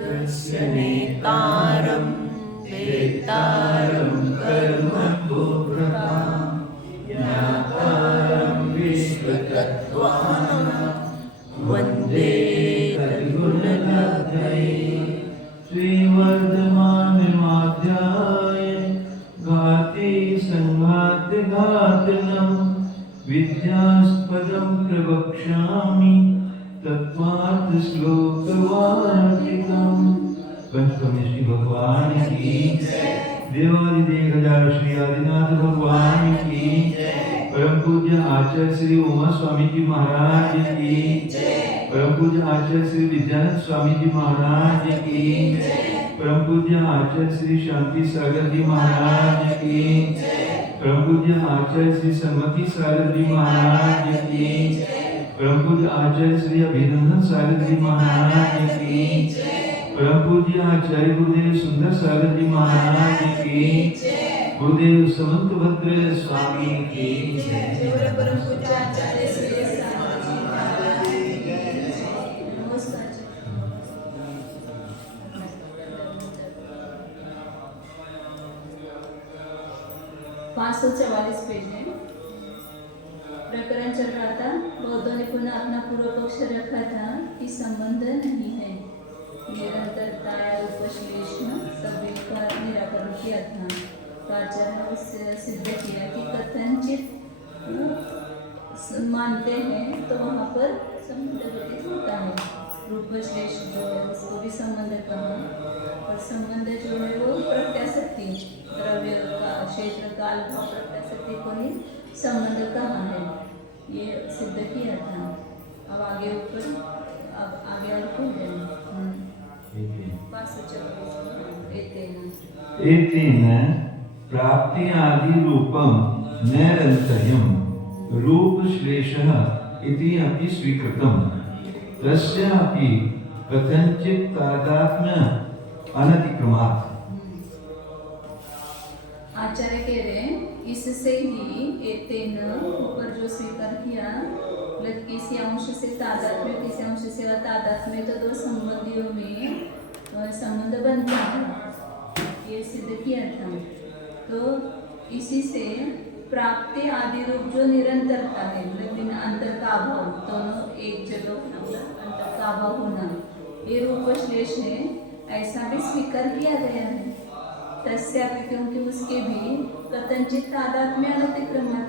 तस्य नेतारं वेत्तारं कर्मभूभृतां ज्ञातारं विश्वतत्त्वानं वन्दे तद्गुणलब्धये। श्रीवर्धमानमाध्याय घाति संघात घातनं विद्यास्पदं प्रवक्ष्यामि तत्त्वार्थ श्लोकवार्तिकम्। पंचमी श्री भगवान की देवादिदेव गजानन श्री आदिनाथ भगवान की परम पूज्य आचार्य श्री उमा स्वामी जी महाराज की परम पूज्य आचार्य श्री विद्यानंद स्वामी जी महाराज की परम पूज्य आचार्य श्री शांति सागर जी महाराज की परम पूज्य आचार्य श्री सन्मति सागर जी महाराज की परम पूज्य आचार्य श्री अभिनंदन सागर जी महाराज की परम पूज्य आचार्य गुरुदेव सुंदर सागर जी महाराज की गुरुदेव समंत भद्र स्वामी की परम पूज्य आचार्य श्री पेज में प्रकरण चल रहा था। बौद्धों ने पुनः अपना पूर्व पक्ष रखा था कि संबंध नहीं है, निरंतरता या उपश्लेषण सभी का निराकरण किया था। आचार्य ने उससे सिद्ध किया कि कथनचित मानते हैं तो वहाँ पर संबंध घटित होता है। रूपश्लेष जो है उसको भी संबंध कहा, और संबंध जो है वो प्रत्याशक्ति द्रव्य का क्षेत्र काल भाव प्रत्याशक्ति को ही संबंध कहा है, ये सिद्ध किया था। अब आगे ऊपर अब आगे और खुल एतेन प्राप्ति आदि रूपम नैरन्तर्यं रूपश्लेषः इति अपि स्वीकृतम्। तस्य अपि कथंचित् तादात्म्य अनतिक्रमात्। आचार्य कह रहे हैं इससे ही एतेन ऊपर जो स्वीकार किया, किसी अंश से तादात्म्य किसी अंश से अतादात्म्य, तो दो संबंधियों में संबंध बनता है, ये सिद्ध किया था। तो इसी से प्राप्ति आदि रूप जो निरंतरता है, बिना अंतर का अभाव, दोनों एक जगह होना, अंतर का अभाव होना, ये रूपश्लेष है, ऐसा भी स्वीकार किया गया है। तस्यापि क्योंकि उसके भी कथनचित तादात्म्य अनतिक्रमण,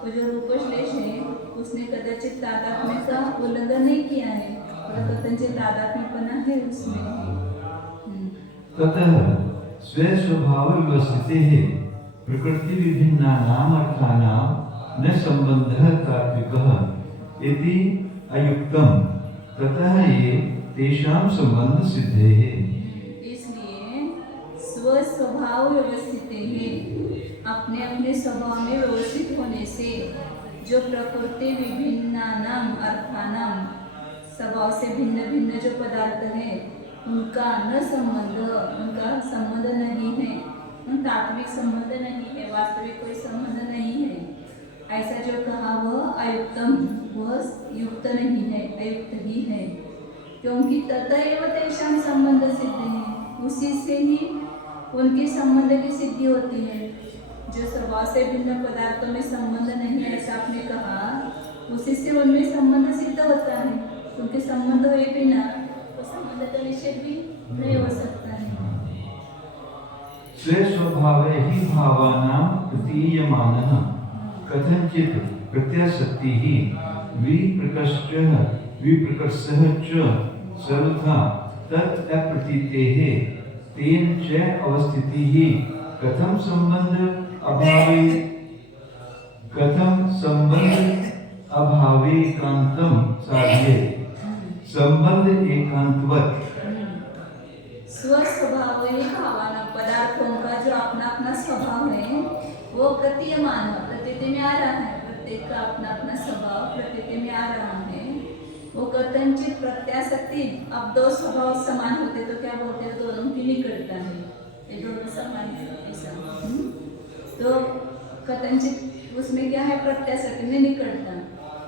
वो जो रूपश्लेष है उसने कदाचित तादात्म्य का उल्लंघन नहीं किया है, और कथनचित तादात्म्यपना है उसमें। ततः स्वस्वभाव व्यवस्थितेः प्रकृति विभिन्नानाम् अर्थानां न संबंधः तात्विकः इति अयुक्तम्। ततः ये तेषां संबंध सिद्धेः। इसलिए स्वस्वभाव व्यवस्थितेः, अपने अपने स्वभाव में व्यवस्थित होने से जो प्रकृति विभिन्नानाम् अर्थानां, स्वभाव से भिन्न भिन्न जो पदार्थ है उनका न संबंध, उनका संबंध नहीं है, तात्विक संबंध नहीं है, वास्तविक कोई संबंध नहीं है, ऐसा जो कहा वह अयुक्तम, वह युक्त नहीं है, अयुक्त ही है। क्योंकि ततएव तेषां संबंध सिद्ध है, उसी से ही उनके संबंध की सिद्धि होती है। जो स्वभाव से भिन्न पदार्थों में संबंध नहीं है ऐसा आपने कहा, उसी से उनमें संबंध सिद्ध होता है, क्योंकि संबंध हुए बिना तो संबंध का निषेध भी नहीं हो सकता है। स्वस्वभावे हि भावानां प्रतीयमानः कथंचित् प्रत्यासक्तिः विप्रकर्षः च सर्वथा तत् अप्रतीतेः तेन च अवस्थितिः कथं संबंध अभावे एकांतं साध्य। संबंध एकांतवत् स्वस्वभाव ही भावना, पदार्थों का जो अपना अपना स्वभाव है वो प्रतीयमान प्रतीति में आ रहा है, प्रत्येक का अपना अपना स्वभाव प्रतीति में आ रहा है। वो कथनचित प्रत्याशक्ति, अब दो स्वभाव समान होते तो क्या बोलते हैं, दोनों की निकटता है, ये दोनों समान है ऐसा। तो कथनचित उसमें क्या है, प्रत्याशक्ति में निकटता,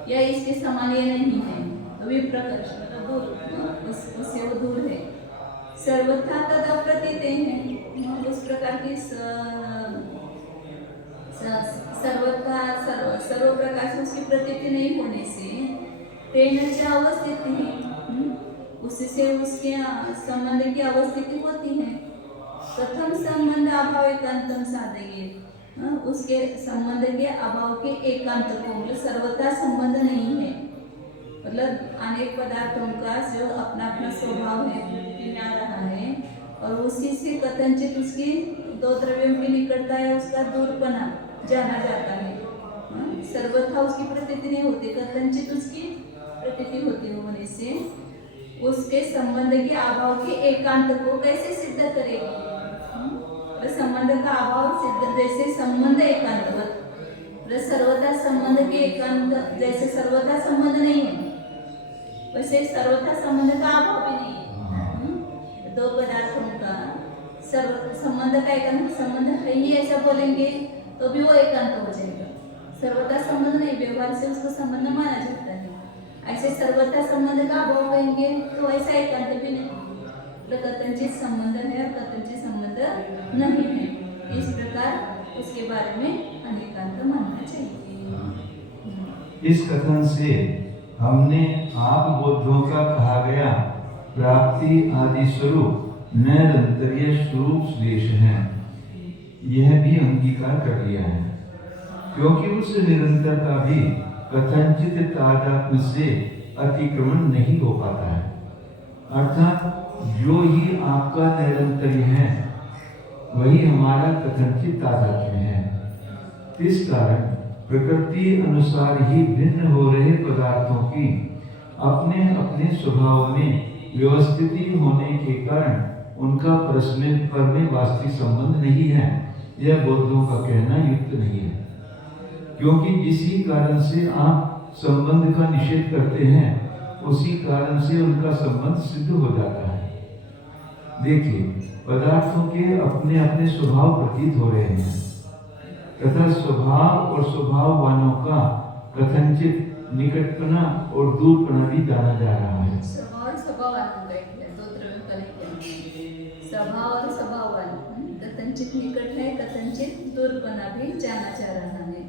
या इसके समान ये नहीं है, तो विप्रकर्ष मतलब दूर, उससे वो दूर है। सर्वथा तद अप्रतीते हैं। उस प्रकार की सर्वथा सर्व प्रकार से उसकी प्रतीति नहीं होने से तेन च अवस्थिति, उससे उसके संबंध की अवस्थिति होती है। प्रथम संबंध अभाव एकांतम साधेंगे, उसके संबंध के अभाव के एकांत को, मतलब सर्वथा संबंध नहीं है। मतलब अनेक पदार्थों का जो अपना अपना स्वभाव है, प्रकृति में आ रहा है, और उसी से कथनचित उसकी दो द्रव्यों की निकटता है, उसका दूरपना जाना जाता है। सर्वथा उसकी प्रतीति नहीं होती, कथनचित उसकी प्रतीति होती होने से उसके संबंध के अभाव के एकांत को कैसे सिद्ध करेगी? संबंध का अभाव सिद्ध, जैसे संबंध एकांतवत, सर्वथा संबंध के एकांत, जैसे सर्वथा संबंध नहीं है वैसे सर्वथा संबंध का अभाव भी नहीं है। दो पदार्थों का संबंध का एकांत संबंध है ही ऐसा बोलेंगे तो भी वो एकांत हो जाएगा। सर्वथा संबंध नहीं, व्यवहार से उसको संबंध माना जाता है। ऐसे सर्वथा संबंध का अभाव कहेंगे तो ऐसा एकांत भी नहीं, तो कथनचित संबंध है और कथनचित संबंध नहीं है। इस प्रकार उसके बारे में अनेकांत मानना चाहिए। इस कथन से हमने आप बुद्धों का कहा गया प्राप्ति आदि स्वरूप निरंतरीय स्वरूप शेष है, यह भी अंगीकार कर लिया है, क्योंकि उस निरंतर का भी कथनचित तादात्म्य से अतिक्रमण नहीं हो पाता है। अर्थात जो ही आपका निरंतर्य है वही हमारा कथनचित तादात्म्य है। इस कारण प्रकृति अनुसार ही भिन्न हो रहे पदार्थों की अपने अपने स्वभाव में व्यवस्थिति होने के कारण उनका परस्पर में वास्तविक संबंध नहीं है, यह बौद्धों का कहना युक्त नहीं है। क्योंकि जिसी कारण से आप संबंध का निषेध करते हैं उसी कारण से उनका संबंध सिद्ध हो जाता है। देखिए, पदार्थों के अपने अपने स्वभाव प्रतीत हो रहे हैं तथा स्वभाव और स्वभाववानों का कथनचित निकटपना और दूरपना भी जाना जा रहा है। स्वभाव और स्वभाववान दो द्रव्यों का लेकर स्वभाव और स्वभाववान, कथनचित निकट है, कथनचित दूरपना भी जाना जा रहा है।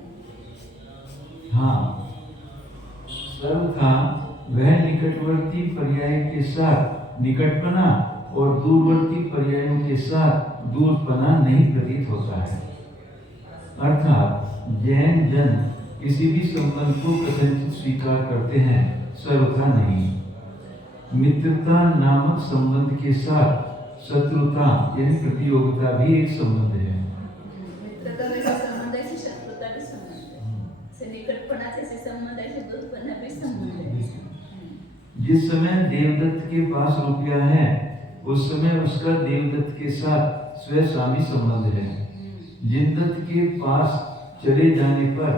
हाँ, सर्वथा वह निकटवर्ती पर्याय के साथ निकटपना और दूरवर्ती पर्यायों के साथ दूरपना नहीं प्रतीत होता है। अर्थात जैन जन किसी भी संबंध को कथनचित स्वीकार करते हैं, सर्वथा नहीं। मित्रता नामक संबंध के साथ शत्रुता यानी प्रतियोगिता भी एक संबंध है। मित्रता जैसे संबंध है, शत्रुता भी संबंध है, से निकटपना जैसे संबंध है, दूरपना भी संबंध है। जिस समय देवदत्त के पास रुपया है उस समय उसका देवदत्त के साथ स्वस्वामी संबंध है। जिनदत्त के पास चले जाने पर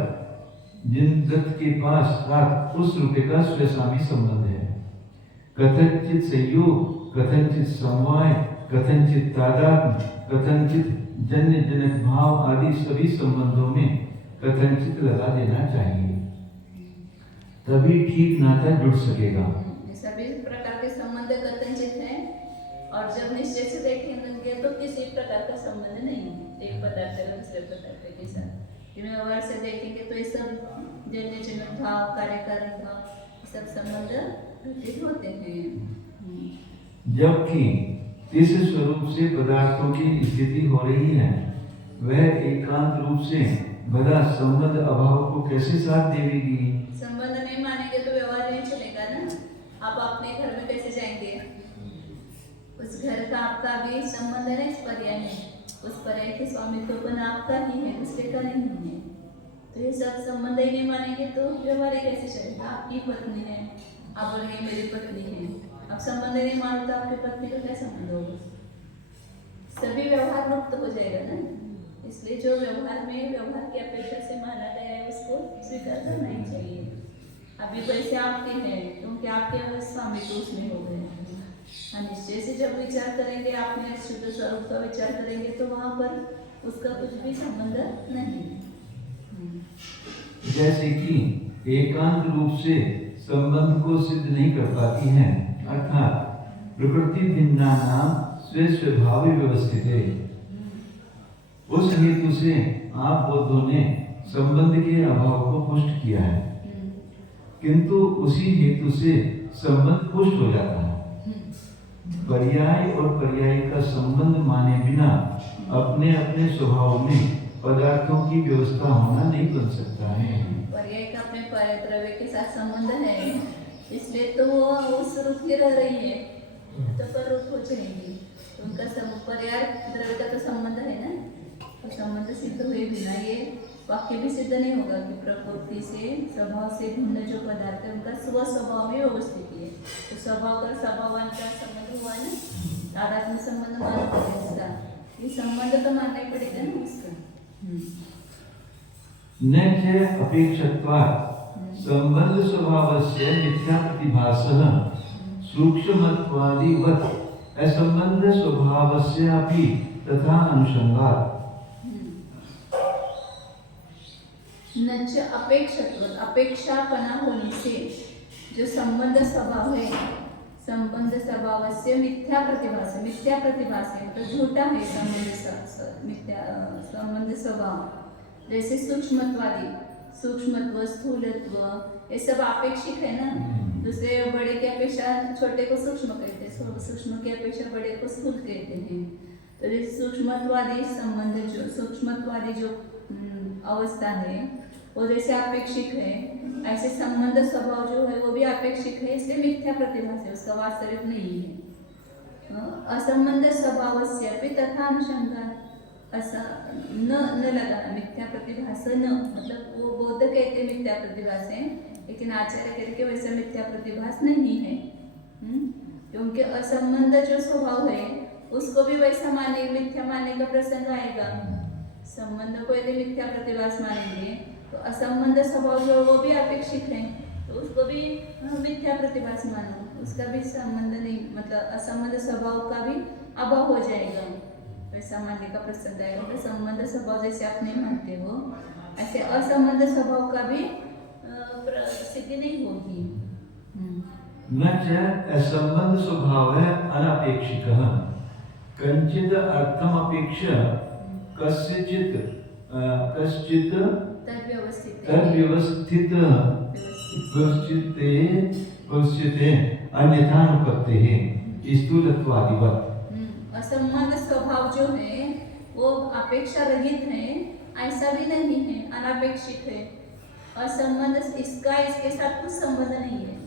जिनदत्त के पास उस रुपये का स्वस्वामी संबंध है। कथनचित संयोग, कथनचित समवाय, कथनचित तादात्म्य, कथनचित जन्य जनक भाव आदि सभी संबंधों में कथनचित लगा देना चाहिए, तभी ठीक नाता जुड़ सकेगा। सभी प्रकार के संबंध कथनचित हैं और जब निश्चय से देखेंगे तो किसी प्रकार का संबंध नहीं है एक पदार्थ का दूसरे पदार्थ के साथ। व्यवहार से देखेंगे तो ये सब जन्य जनक भाव, कार्यकारी भाव, सब संबंध प्रतीत होते हैं। जबकि इस स्वरूप से पदार्थों की स्थिति हो रही है, वह एकांत रूप से भला संबंध अभाव को कैसे साथ देगी? संबंध नहीं मानेंगे तो व्यवहार नहीं चलेगा ना। आप अपने घर में कैसे जाएंगे? उस घर का आपका भी संबंध है ना, इस पर्याय में उस पर्याय के स्वामित्वपन आपका ही है, दूसरे का नहीं है। तो ये सब संबंध ही नहीं मानेंगे तो व्यवहार कैसे चलेगा? आपकी पत्नी है, आप बोलेंगे मेरी पत्नी है, अब संबंध नहीं मानता आपकी पत्नी का क्या संबंध होगा? सभी व्यवहार मुक्त हो जाएगा ना। इसलिए जो व्यवहार में व्यवहार की अपेक्षा से माना गया है उसको स्वीकार करना ही चाहिए। अभी पैसे आपके हैं क्योंकि आपके स्वामी तो उसमें हो गए। निश्चय से जब विचार करेंगे, आपने शुद्ध स्वरूप का विचार करेंगे तो वहां पर उसका कुछ भी संबंध नहीं। जैसे कि एकांत रूप से संबंध को सिद्ध नहीं कर पाती है, अर्थात प्रकृति भिन्नानां स्वे स्वभावे व्यवस्थित है। उस हेतु से आप बुद्धों ने संबंध के अभाव को पुष्ट किया है, किंतु उसी हेतु से संबंध पुष्ट हो जाता है। पर्याय और पर्याय का संबंध माने बिना अपने अपने स्वभाव में पदार्थों की व्यवस्था होना नहीं बन सकता है। पर्याय का अपने द्रव्य के साथ संबंध है, इसलिए तो वो उस रूप में रह रही है, तो पर रूप हो जाएगी। उनका पर्याय द्रव्य का तो संबंध है ना, तो संबंध सिद्ध हुए बिना ये वाक्य भी सिद्ध नहीं होगा कि प्रकृति से स्वभाव से भिन्न जो पदार्थ है उनका स्व स्वभाव में व्यवस्थित है। तो स्वभाव का स्वभावांचा संबंध हुआ ना, तादात्म्य संबंध मानना पड़ेगा इसका, ये संबंध तो मानना ही पड़ेगा ना उसका। न च अपेक्षत्वात् संबंध स्वभावस्य मिथ्या प्रतिभासः सूक्ष्मत्वादिवत् असंबंध स्वभावस्य अपि तथा अनुषंगात्। न च अपेक्षत्वात् अपेक्षापना होने से जो संबंध स्वभाव है, संबंध स्वभाव से मिथ्या प्रतिभास है, मिथ्या प्रतिभास है तो झूठा है संबंध स्वभाव। जैसे सूक्ष्मत्वादि, सूक्ष्मत्व स्थूलत्व ये सब आपेक्षिक है ना, दूसरे बड़े की अपेक्षा छोटे को सूक्ष्म कहते हैं, सूक्ष्म की अपेक्षा बड़े को स्थूल कहते हैं। तो जैसे सूक्ष्मत्वादि संबंध जो सूक्ष्मत्वादि जो अवस्था है वो जैसे अपेक्षिक है, ऐसे संबंध स्वभाव जो है वो भी अपेक्षिक है, इसलिए मिथ्या प्रतिभास है, उसका वास्तविक नहीं है। असंबंध स्वभाव से भी तथा अनुसंधान ऐसा न लगाना, मिथ्या प्रतिभास न मतलब वो बौद्ध कहते मिथ्या प्रतिभास है, लेकिन आचार्य कहते कि वैसा मिथ्या प्रतिभास नहीं है, क्योंकि असंबंध जो स्वभाव है उसको भी वैसा माने, मिथ्या मानने का प्रसंग आएगा। संबंध को यदि मिथ्या प्रतिभास मानेंगे तो असंबंध स्वभाव जो वो भी अपेक्षित है, तो उसको भी मिथ्या प्रतिभास मानो, उसका भी संबंध नहीं, मतलब असंबंध स्वभाव का भी अभाव हो जाएगा, वैसा मानने का प्रसंग आएगा। तो संबंध स्वभाव जैसे आप नहीं मानते हो, ऐसे असंबंध स्वभाव का भी सिद्धि नहीं होगी। न च असंबंध स्वभाव है अनपेक्षिकः कंचित अर्थम अपेक्ष्य कस्यचित् तद्व्यवस्थिते अन्यथानुपत्तेः स्थूलत्वादिवत्। असंबंध स्वभाव जो है वो अपेक्षा रहित है, ऐसा भी नहीं है, अनापेक्षित है। असंबंध इसका इसके साथ कुछ संबंध नहीं है,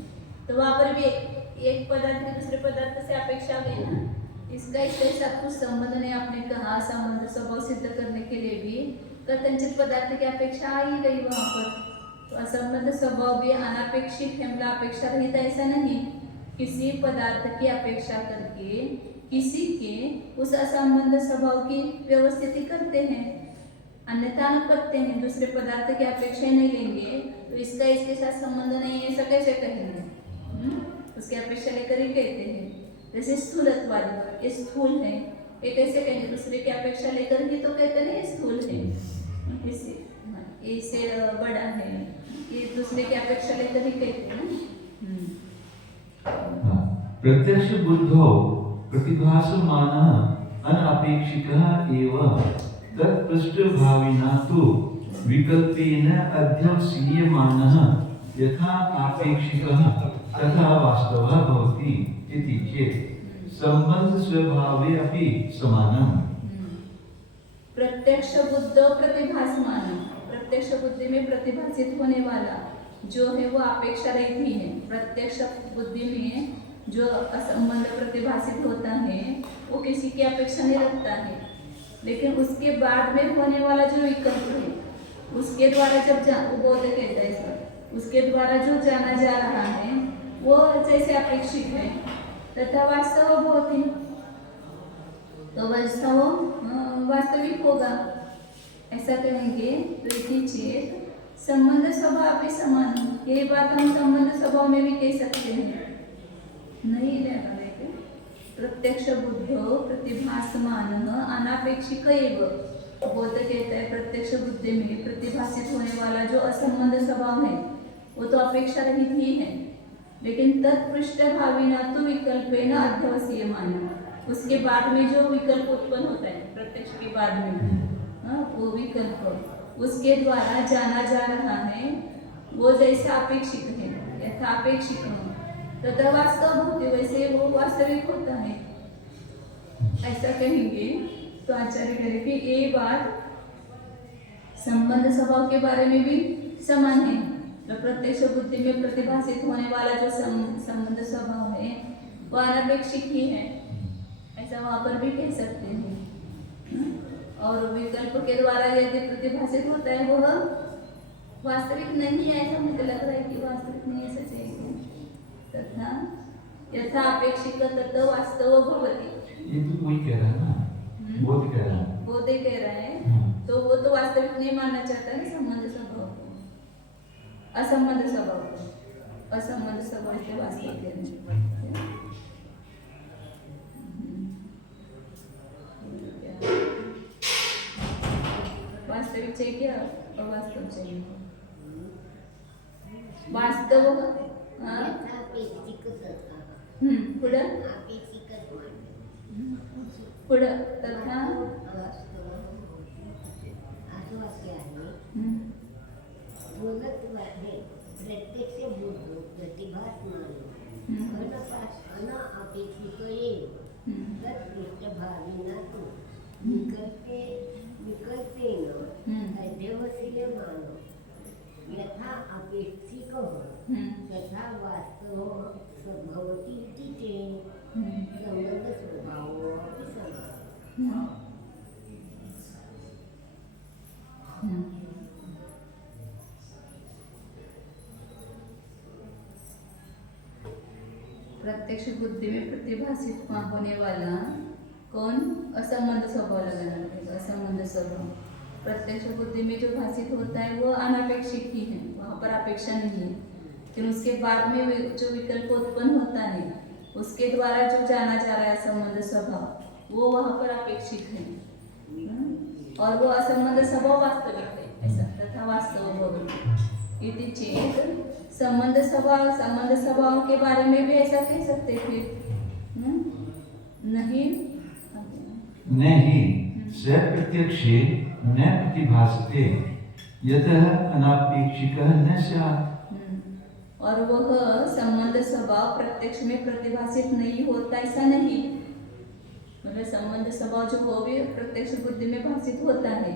तो वहाँ पर भी एक पदार्थ के दूसरे पदार्थ से अपेक्षा गई ना, इसका इसके साथ कुछ संबंध नहीं। आपने कहा संबंध स्वभाव सिद्ध करने के लिए भी कथनचित पदार्थ की अपेक्षा आ ही गई वहाँ पर, तो असंबंध स्वभाव भी अनापेक्षित है, मतलब अपेक्षा रहित ऐसा नहीं। किसी पदार्थ की अपेक्षा करके किसी के उस असंबंध स्वभाव की व्यवस्थिति करते हैं, अन्यथा अनुपत्ति हैं, दूसरे पदार्थ की अपेक्षा नहीं लेंगे तो इसका इसके साथ संबंध नहीं है, ऐसा कैसे कहेंगे? उसकी अपेक्षा लेकर ही कहते हैं। जैसे स्थूलत्वादि, ये स्थूल है, ये कैसे कहेंगे? दूसरे की अपेक्षा लेकर ही तो कहते नहीं स्थूल है, इससे बड़ा है, ये दूसरे की अपेक्षा लेकर ही कहते हैं। प्रत्यक्ष बुद्धौ प्रतिभासमानः अनपेक्षिकः एव तत्पृष्ठभाविना तु विकल्पेन अध्यवसीयमानः यथा आपेक्षिकः तथा वास्तवः भवति इति चेत् संबंध स्वभावे अपि समानम्। प्रत्यक्ष बुद्धौ प्रतिभासमानः, प्रत्यक्ष बुद्धि में प्रतिभासित होने वाला जो है वो अपेक्षा रहित ही है। प्रत्यक्ष बुद्धि में जो असंबंध प्रतिभासित होता है वो किसी की अपेक्षा नहीं रखता है, लेकिन उसके बाद में होने वाला जो विकल्प है उसके द्वारा जब बोध कहता है सर, उसके द्वारा जो जाना जा रहा है वो जैसे अपेक्षित है तथा वास्तव बहुत ही, तो वास्तविक होगा ऐसा कहेंगे। तो इसी चेत संबंध स्वभाव भी समान, ये बात हम संबंध स्वभाव में भी कह सकते हैं, नहीं लेना लेके प्रत्यक्ष बुद्धो प्रतिभासमान अनापेक्षिक एव। बौद्ध कहता है प्रत्यक्ष बुद्धि में प्रतिभासित होने वाला जो असंबंध स्वभाव है वो तो अपेक्षा रहित ही है, लेकिन तत्पृष्ठभावी न तो विकल्पेन अध्यवसीयमान, उसके बाद में जो विकल्प उत्पन्न होता है प्रत्यक्ष के बाद में, वो विकल्प उसके द्वारा जाना जा रहा है, वो जैसा अपेक्षित है यथापेक्षिक तथा वास्तव होते वैसे वो वास्तविक होता है, ऐसा कहेंगे। तो आचार्य कह रहे कि ये बात संबंध स्वभाव के बारे में भी समान है। तो प्रत्यक्ष बुद्धि में प्रतिभासित होने वाला जो संबंध स्वभाव है वो अनपेक्षिक ही है, ऐसा वहां पर भी कह सकते हैं। और विकल्प के द्वारा यदि प्रतिभासित होता है वह वास्तविक नहीं है, ऐसा मुझे लग रहा है कि वास्तविक नहीं ऐसा चाहिए। तथा यथा अपेक्षित तत्व वास्तव भवति, ये तो कोई कह रहा है ना, बोध कह रहा है, बोध कह रहा है। तो वो तो वास्तविक नहीं मानना चाहता है संबंध स्वभाव को, असंबंध स्वभाव को, असंबंध स्वभाव से वास्तविक कहना। वास्तविक चाहिए क्या अवास्तव चाहिए? वास्तव पुढं पुढं तथा प्रत्यक्ष बुद्ध प्रतिभासमान अनापेक्षित तत्पृष्ठभावी न तो विकल्पेन अध्यवसीयमान यथा अपेक्षिक तथा वास्तव भवति इति चेत् संबंध स्वभावो अपि समानः। प्रत्यक्ष बुद्धि में प्रतिभासित होने वाला कौन? असंबंध स्वभाव लगाना पड़ेगा, असंबंध स्वभाव। प्रत्यक्ष बुद्धि में जो भाषित होता है वो अनापेक्षिक ही है, वहाँ पर अपेक्षा नहीं है। लेकिन उसके बाद में जो विकल्प उत्पन्न होता है उसके द्वारा जो जाना जा रहा है असंबंध स्वभाव वो वहाँ पर अपेक्षित है, और वो असंबंध स्वभाव वास्तविक है, ऐसा तथा वास्तव भवति इति चेत् संबंध स्वभाव के बारे में भी ऐसा कह सकते फिर नहीं स प्रत्यक्षे न प्रतिभासते यतः अनापेक्षिकः न स्यात्। और वह संबंध स्वभाव प्रत्यक्ष में प्रतिभासित नहीं होता, ऐसा नहीं। मतलब संबंध स्वभाव जो वो भी प्रत्यक्ष बुद्धि में भाषित होता है,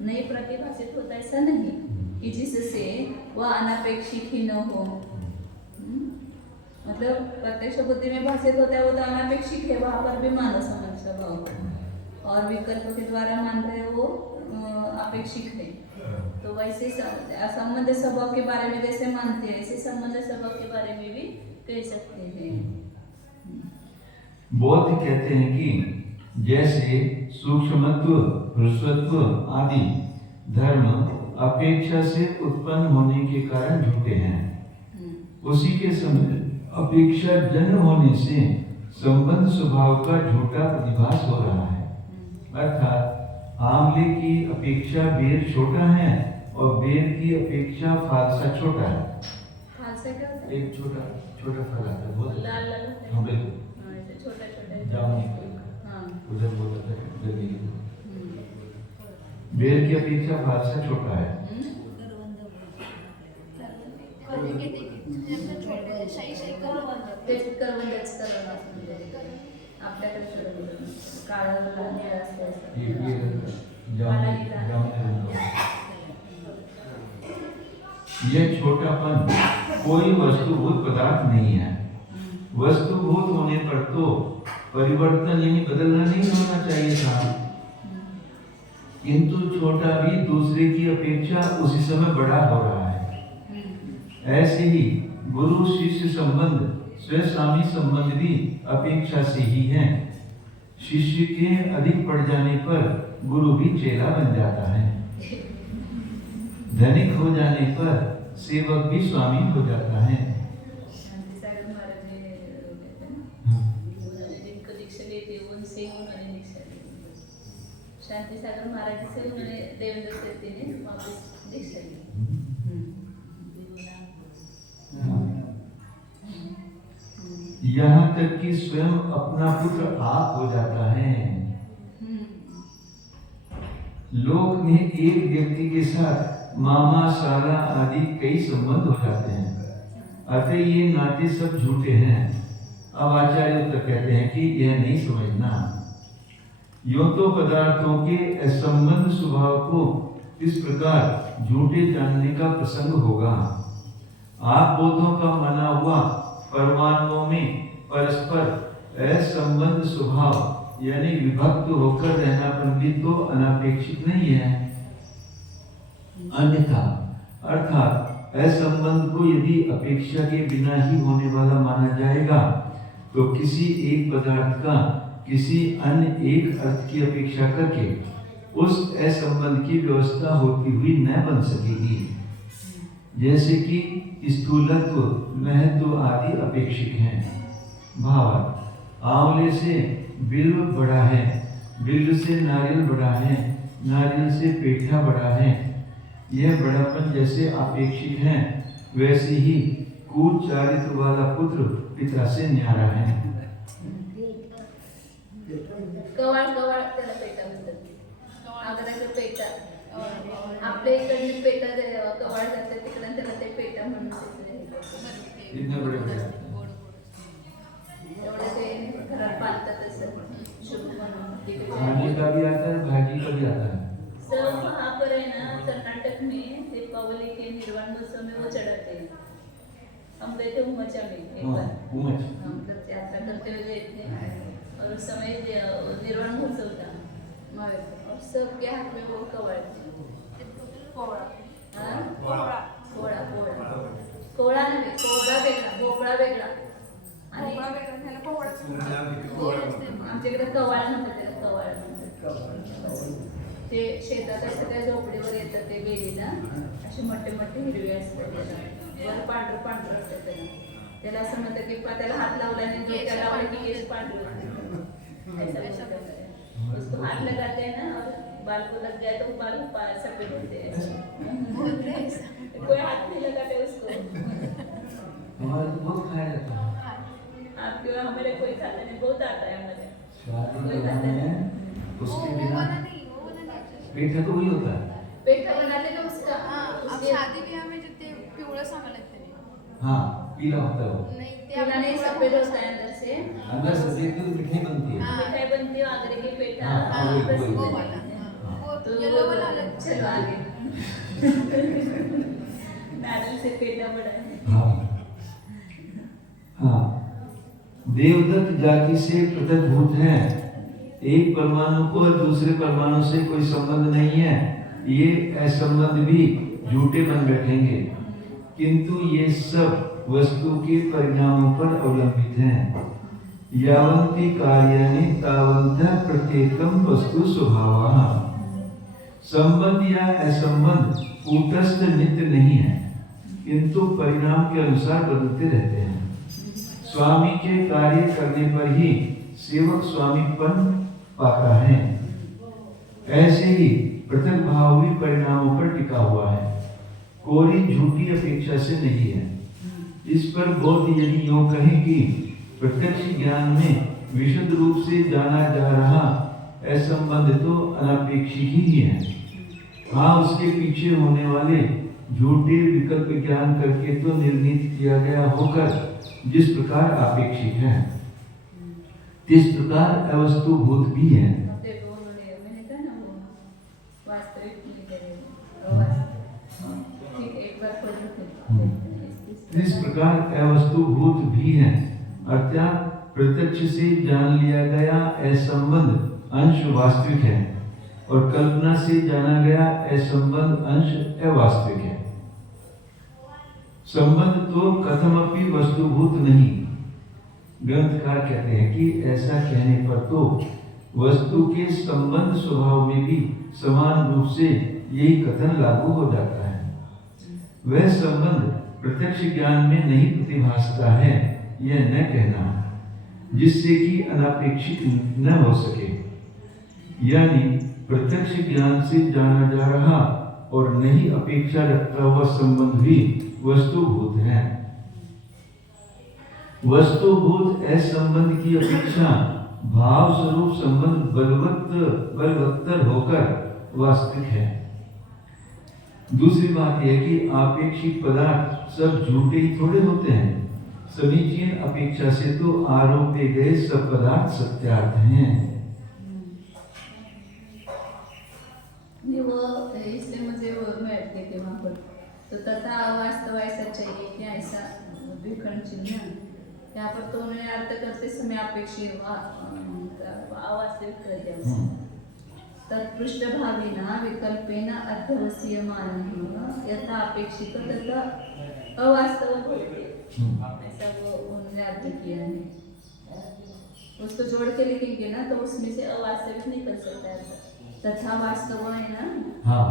नहीं प्रतिभासित होता, ऐसा नहीं कि जिससे वह अनापेक्षिक ही न हो। मतलब प्रत्यक्ष बुद्धि में भाषित होता है वो तो अनापेक्षिक है, वहाँ पर भी मानो संबंध स्वभाव, और विकल्प के द्वारा मान रहे वो अपेक्षिक है। तो वैसे संबंध स्वभाव के बारे में जैसे मानते हैं ऐसे संबंध स्वभाव के बारे में भी कह सकते हैं। बौद्ध कहते हैं कि जैसे सूक्ष्मत्व, ह्रस्वत्व आदि धर्म अपेक्षा से उत्पन्न होने के कारण झूठे हैं, उसी के समय अपेक्षा जन्म होने से संबंध स्वभाव का झूठा प्रतिभास हो रहा है। अर्थात आमले की अपेक्षा बेर छोटा है और बेर की अपेक्षा फालसा छोटा है। फालसा क्या होता है? एक छोटा छोटा फल आता है, बहुत लाल लाल होता है। हाँ बिल्कुल, छोटा छोटा जामुनी हाँ उधर बोलता है जल्दी। बेर की अपेक्षा फालसा छोटा है। आपल्याकडे काळं निळं असतं, यह छोटापन कोई वस्तुभूत पदार्थ नहीं है। वस्तुभूत होने पर तो परिवर्तन यानी बदलना नहीं होना चाहिए था, किंतु छोटा भी दूसरे की अपेक्षा उसी समय बड़ा हो रहा है। ऐसे ही गुरु शिष्य संबंध स्वस्वामी संबंध भी अपेक्षा से ही है। शिष्य के अधिक पड़ जाने पर गुरु भी चेला बन जाता है, धनिक हो जाने पर सेवक भी स्वामी हो जाता है। शांती सागर महाराज जिनको दीक्षा लेते उनसे उन्होंने दीक्षा ली। शांती सागर महाराज से उन्होंने देवेंद्र सेठी ने वापस दीक्षा ली। कि स्वयं अपना पुत्र आप हो जाता है। लोक में एक व्यक्ति के साथ मामा, साला आदि कई संबंध हो जाते हैं, अतः ये नाते सब झूठे हैं। अब आचार्य उत्तर कहते हैं कि यह नहीं समझना। यूं तो पदार्थों के असंबंध स्वभाव को इस प्रकार झूठे जानने का प्रसंग होगा। आप बोधों का माना हुआ परमाणुओं में परस्पर असंबंध स्वभाव यानी विभक्त होकर रहनापन भी तो अनापेक्षित नहीं है। अन्यथा अर्थात असंबंध को यदि अपेक्षा के बिना ही होने वाला माना जाएगा तो किसी एक पदार्थ का किसी अन्य एक अर्थ की अपेक्षा करके उस असंबंध की व्यवस्था होती हुई न बन सकेगी। जैसे कि स्थूलत्व, महत्व आदि अपेक्षित हैं। भाव आंवले से बिल्व बड़ा है, बिल्व से नारियल बड़ा है, नारियल से पेठा बड़ा है। यह बड़ापन जैसे अपेक्षित है, वैसे ही कूट चारित्र वाला पुत्र पिता से न्यारा है। कवाळ कवाळ त्याला पेटा म्हणतात. आग्र्याचं पेटा. आपल्या इकडे पेटा कवाळ जाते तिकडे त्याला ते पेटा म्हणतात. इतने बड़े बड़े एवढे ते घरात पालतात असं शुभ म्हणून. खाने का भी आता है, भाजी का भी आता है। सब वहाँ पर है ना कर्नाटक में दीपावली के निर्वाण महोत्सव में वो चढ़ाते हैं। हम गए थे उमचा में एक बार। उमच हम जब यात्रा करते हुए गए थे और उस समय निर्वाण महोत्सव था और सबके हाथ में वो कवड़ थी। कोळा कोळा कोळा नव्हे, कोळा वेगळा, भोपळा वेगळा आणि आमच्याकडे कवाळ म्हणतात त्याला, कवाळ म्हणतात. ते शेतात असतं त्या झोपडीवर येतात ते वेलीला, असे मोठे मोठे हिरवे असतात, वर पांढरं पांढरं असतं त्याला असं म्हणतात की त्याला हात लावला आणि डोक्याला लावला की केस पांढरे होते. उसको हाथ लगाते हैं ना और बाल को लग जाए तो बाल सफेद होते हैं. कोई हाथ नहीं लगाते उसको. हमारे तो बहुत खाया जाता है. आपके वहाँ हमारे कोई खाता नहीं, बहुत आता है हमारे. शादी में उसके बिना पेठा तो वही होता है. पेठा बनाते ना उसका. अब शादी ब्याह में जो ते पिवळं सांगा लगते नहीं. हाँ पीला होता है वो. नहीं पीला नहीं, सफेद होता है अंदर से. अंदर से देखते तो मिठाई बनती है. मिठाई बनती है आगरे की पेठा. हाँ, वो वाला. तो येलो वाला अलग. चलो आगे. नारियल से पेठा बड़ा है. हाँ हाँ. देवदत्त जाति से पृथकभूत है. एक परमाणु को दूसरे परमाणु से कोई संबंध नहीं है. ये असंबंध भी झूठे बन बैठेंगे, किंतु ये सब वस्तु के परिणामों पर अवलंबित हैं. यावन्ति कार्याणि तावन्तः प्रत्येकं वस्तु स्वभावः. संबंध या असंबंध कूटस्थ नित्य नहीं है, किंतु परिणाम के अनुसार बदलते रहते हैं. स्वामी के कार्य करने पर ही सेवक स्वामीपन पाता है. ऐसे ही पृथक भाव भी परिणामों पर टिका हुआ है, कोई झूठी अपेक्षा से नहीं है. इस पर बौद्ध यदि यूं कहें कि प्रत्यक्ष ज्ञान में विशुद्ध रूप से जाना जा रहा असंबंध तो अनपेक्षित ही है. हाँ, उसके पीछे होने वाले झूठे विकल्प ज्ञान करके तो निर्णीत किया गया होकर जिस प्रकार अपेक्षित है, इस प्रकार अवस्तुभूत भी है. इस प्रकार अवस्तुभूत भी है, अर्थात प्रत्यक्ष से जान लिया गया असंबंध अंश वास्तविक है और कल्पना से जाना गया असंबंध अंश अवास्तविक है. संबंध तो कथमपि वस्तुभूत नहीं. ग्रंथकार कहते हैं कि ऐसा कहने पर तो वस्तु के संबंध स्वभाव में भी समान रूप से यही कथन लागू हो जाता है. वह संबंध प्रत्यक्ष ज्ञान में नहीं प्रतिभासता है, यह न कहना, जिससे कि अनापेक्षित न हो सके. यानी प्रत्यक्ष ज्ञान से जाना जा रहा और नहीं अपेक्षा रखता हुआ संबंध भी वस्तुभूत है. वस्तुभूत असंबंध की अपेक्षा भाव स्वरूप संबंध बलवत्तर होकर वास्तविक है। दूसरी बात यह कि आपेक्षिक पदार्थ सब झूठे ही थोड़े होते हैं। समीचीन अपेक्षा से तो आरोपे गए सब पदार्थ सत्यार्थ हैं। वो इसलिए मुझे वो मैं अटके थे वहाँ पर, तो तथा अवास्तव ऐसा चाहिए क्या, ऐसा विकर्ण चिन्ह यहाँ पर तो उन्होंने अर्थ करते समय अपेक्षित अवास्तविक कर दिया। तत्पृष्ठभाविना विकल्पेन अध्यवसीयमानः यथा अपेक्षित तथा अवास्तव भवति, ऐसा वो उन्होंने अर्थ किया है। उसको जोड़ के लिखेंगे ना तो उसमें से अवास्तविक नहीं कर सकता है, तथा वास्तव है ना। हाँ।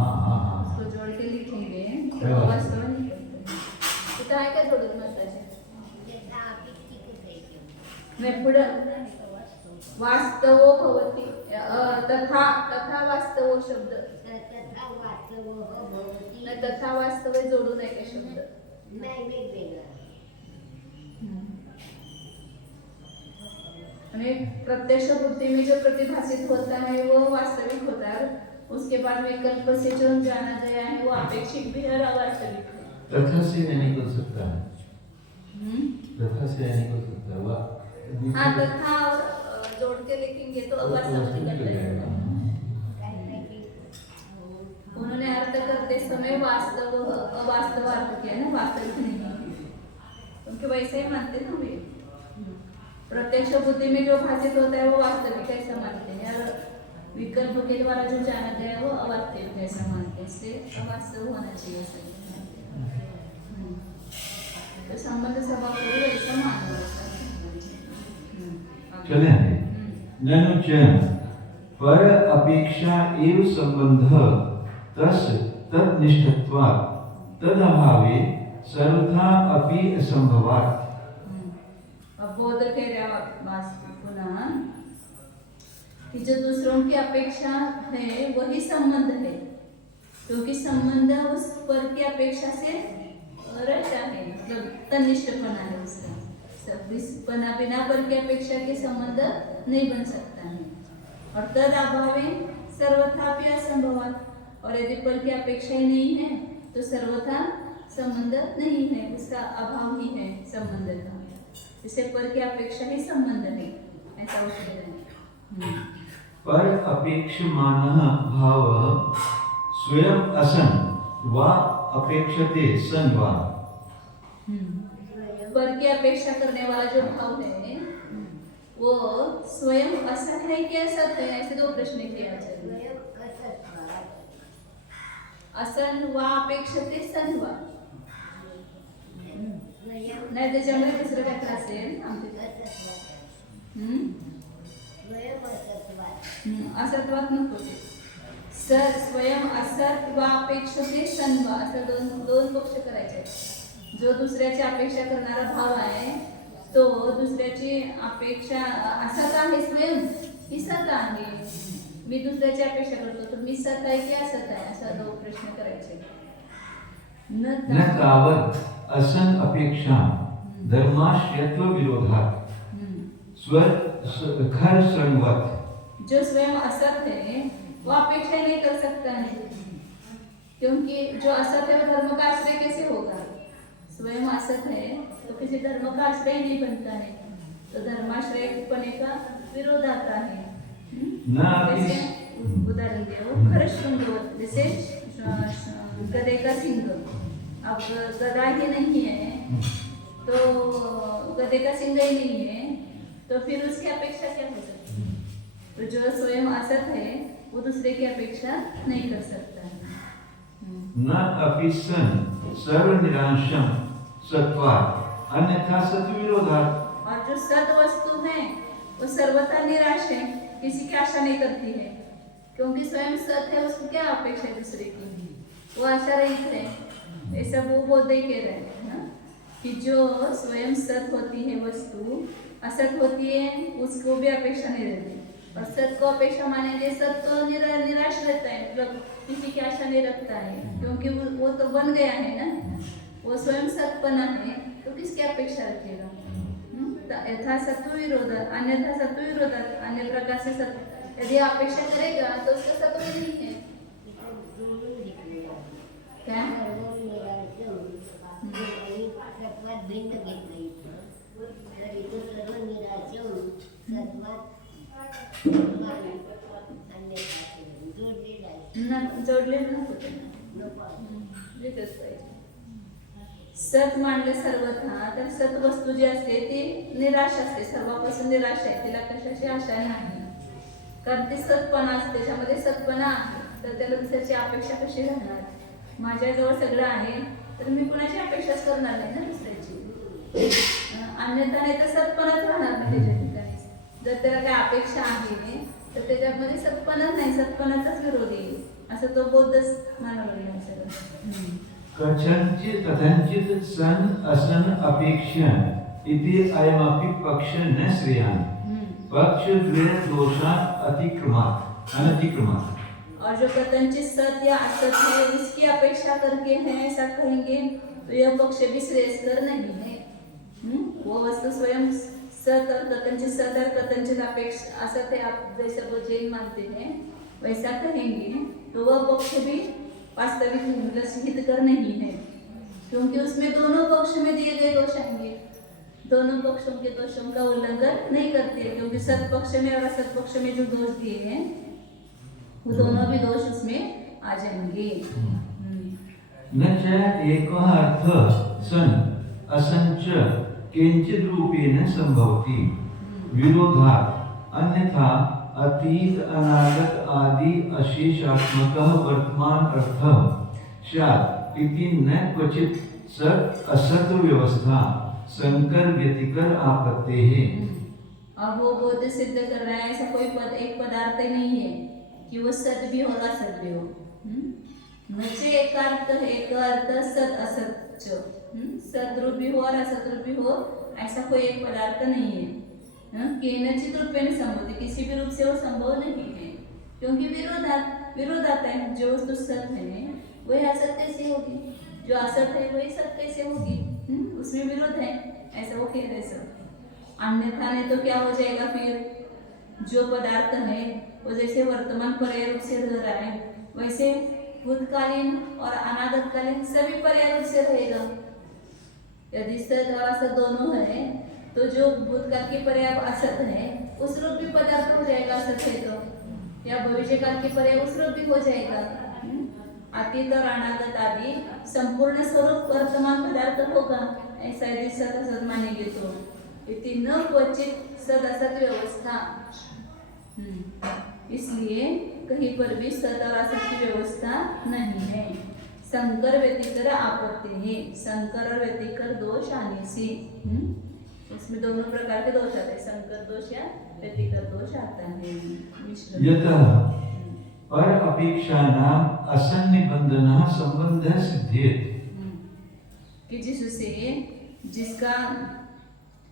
उसको जोड़ के लिखेंगे तो अवास्तव नहीं करते। इतना है क्या थोडं महत्वाचे मैं पुढे वास्तवो भवति तथा वास्तवो शब्द तथा वास्तव जोडू नये का शब्द आणि प्रत्यक्ष बुद्धि में जो प्रतिभासित होता है वो वास्तविक होता है, उसके बाद विकल्प से जो जाना गया है वो अपेक्षित भी है और अवास्तविक है। तथा से नहीं कर सकता है, तथा से नहीं कर सकता। हाँ तथा जोड़ के लिखेंगे तो अवास्तविक निकल जाएगा। उन्होंने अर्थ करते समय वास्तव अवास्तव अर्थ किया ना, वास्तविक नहीं, क्योंकि वैसे ही मानते ना वे। प्रत्यक्ष बुद्धि में जो भाषित होता है वो वास्तविक ऐसा मानते हैं और विकल्प के द्वारा जो जाना गया है वो अवास्तविक ऐसा मानते हैं, इसलिए अवास्तव होना चाहिए सही। तो संबंध स्वभाव को ऐसा मानना चले ननु च पर अपेक्षा एव संबंध तस् तद्निष्ठत्वात् तदभावे सर्वथा अपि असंभवात्। अब बोध कह रहा पुनः कि जो दूसरों की अपेक्षा है वही संबंध है, क्योंकि संबंध उस पर की अपेक्षा से रहता है, मतलब तनिष्ठपना है उसका। बिना पर की अपेक्षा के संबंध नहीं बन सकता है। और तद अभावे सर्वथा भी असंभवात्, और यदि पर की अपेक्षा ही नहीं है तो सर्वथा संबंध नहीं है, उसका अभाव ही है संबंध का। इसे पर की अपेक्षा ही संबंध है, ऐसा उत्तर है। पर अपेक्षमानः भाव स्वयं असन वा अपेक्षते सन वा। पर की अपेक्षा करने वाला जो भाव है वो स्वयं असत है कि असत है, ऐसे दो प्रश्न किया जाए। असन वा अपेक्षते सन वा, नाही त्याच्यामध्ये दुसरं काय त्रास असेल असत्वात नको ते स्वयं असत वा अपेक्षते सन वा, असं दोन पक्ष करायचे। जो दुसऱ्याची अपेक्षा करणारा भाव आहे तो दुसऱ्याची अपेक्षा असत आहे स्वयं की सत आहे। मी दुसऱ्याची अपेक्षा करतो तर मी सत आहे की असत आहे, असा दो प्रश्न करायचे। न तावत असन अपेक्षा धर्माश्रयत्व विरोधात खर संवत। जो स्वयं असत है वो अपेक्षा नहीं कर सकता है, क्योंकि जो असत है वो धर्म का आश्रय कैसे होगा। स्वयं असत है तो किसी धर्म का आश्रय नहीं बनता है, तो धर्माश्रय पने का विरोध आता है। जैसे उदाहरण दो खरच संगवत, जैसे गधे का सिंग, अब गधा ही नहीं है तो गधे का सिंग ही नहीं है तो फिर उसकी अपेक्षा क्या हो सकती है। तो जो स्वयं असत है वो दूसरे की अपेक्षा नहीं कर सकता है। न अपि सन सर्वनिरांशम सत्वात् अन्यथा सत विरोधात्। और जो सत वस्तु है वो सर्वथा निराश है, किसी की आशा नहीं करती है, क्योंकि स्वयं सत है उसको क्या अपेक्षा है दूसरे की, वो आशा रहित है। ऐसा वो बोध ही कह रहे हैं ना कि जो स्वयं सत होती है वस्तु असत होती है उसको भी अपेक्षा नहीं रहती, और सत को अपेक्षा मानेंगे सत तो निराश रहता है, मतलब किसी की आशा नहीं रखता है, क्योंकि वो तो बन गया है ना, वो स्वयं सतपना है तो किसकी अपेक्षा रखेगा। यथा सत्व विरोधात, अन्यथा सत्व विरोधात, अन्य प्रकार से सत्व। यदि अपेक्षा करेगा तो उसका सत्व नहीं है। जोडून घेतलेलं आहे. क्या? सर्व निराशम आणि सत्वात भिन्न घेतलं इथं. तर इथं सर्व निराशम सत्वात अन्यथा जोडलेलं आहे. जोडलेलं नको त्यांना. नको लिहितच पाहिजे. सत मांडले सर्वथा, तर सत वस्तू जी असते ती निराश असते, सर्वापासून निराश आहे, तिला कशाची आशा नाही. कारण ती सतपणा असते, त्याच्यामध्ये सतपणा आहे, तर त्याला दुसऱ्याची अपेक्षा कशी राहणार. माझ्याजवळ सगळं आहे तर मी कुणाची अपेक्षाच करणार नाही ना दुसऱ्याची. अन्यथा नाही तर सतपणाच राहणार नाही त्याच्या ठिकाणी. जर त्याला काही अपेक्षा आहे तर त्याच्यामध्ये सतपणाच नाही, सतपणाचाच विरोध येईल, असं तो बौद्धच मानवलेला सगळं. कथंचित सन असन अपेक्षण इति अयमपि पक्ष न श्रेयान् पक्ष द्वय दोषात् अनतिक्रमात्। और जो कथंचित सत या असत है उसकी अपेक्षा करके है ऐसा कहेंगे तो यह पक्ष भी श्रेयस्कर नहीं है। वो वस्तु स्वयं सत और कथंचित अपेक्षा असत है, आप जैसे वो जैन मानते हैं वैसा कहेंगे तो वह पक्ष भी वास्तविक मतलब हितकर नहीं है, क्योंकि उसमें दोनों पक्ष में दिए गए दोष आएंगे, दोनों पक्षों के दोषों का उल्लंघन नहीं करते, क्योंकि सत पक्ष में और असत पक्ष में जो दोष दिए हैं वो दोनों भी दोष उसमें आ जाएंगे। न च एकः अर्थः सन असंच किंचित रूपेण संभवति विरोधात्, अन्यथा अतीत अनागत आदि अशेषात्मकः वर्तमान अर्थः स्यात् इति न क्वचित् सत असत व्यवस्था संकर व्यतिकर आपत्तेः। अब वो बौद्ध सिद्ध कर रहा है ऐसा कोई एक पदार्थ नहीं है कि वो सत भी हो और असत भी हो। नचे एक अर्थ सत असत सत रूप भी हो और असत रूप भी हो, ऐसा कोई एक पदार्थ नहीं है। केनचित रूपेण संभवति, किसी भी रूप से वो संभव नहीं है, क्योंकि विरोधात है। जो वस्तु सत है वही असत कैसे होगी, जो असत है वही सत कैसे होगी, उसमें विरोध है, ऐसा वो कह रहे सब। अन्यथा नहीं तो क्या हो जाएगा फिर, जो पदार्थ है वो जैसे वर्तमान पर्याय रूप से रह रहा है वैसे भूतकालीन और अनागतकालीन सभी पर्याय रूप से रहेगा। यदि सत और असत दोनों है तो जो भूतकाल के पर्याय असत है उस रूप भी पदार्थ हो जाएगा असत है तो, या भविष्य काल के पर्याय उस रूप भी हो जाएगा। अतीत और अनागत आदि संपूर्ण स्वरूप वर्तमान पदार्थ होगा, ऐसा यदि सत असत मानेंगे तो। इति न क्वचित सद असत व्यवस्था, इसलिए कहीं पर भी सत और असत की व्यवस्था नहीं है। संकर व्यतिकर आपत्ति है, संकर और व्यतिकर दोष आने से इसमें दोनों प्रकार के दोष आते हैं, संकर दोष या व्यतिकर दोष आता है। यतः पर अपेक्षानाम् असन्निबंधनः संबंधः सिद्ध्येत्, कि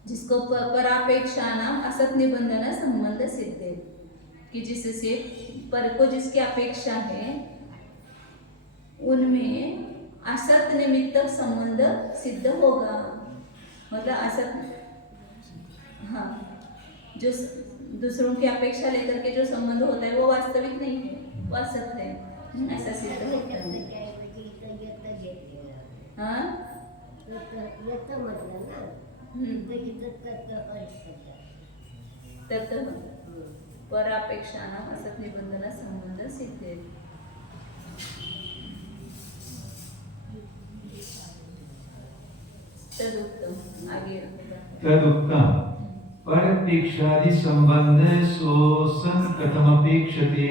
जिसको परापेक्षा नाम असत निबंधन संबंध सिद्ध है, कि जिससे पर को जिसकी अपेक्षा है उनमें असत निमित्तक संबंध सिद्ध होगा। मतलब असत, हाँ, जो दूसरों की अपेक्षा लेकर के जो संबंध होता है वो वास्तविक नहीं है, वो असत है, ऐसा सिद्ध होता है। हाँ, तत् पर अपेक्षा नाम असत निबंधन संबंध सिद्ध है। तदुक्तम, आगे तदुक्तम परपेक्षादि संबंध सोसन कथमपेक्षते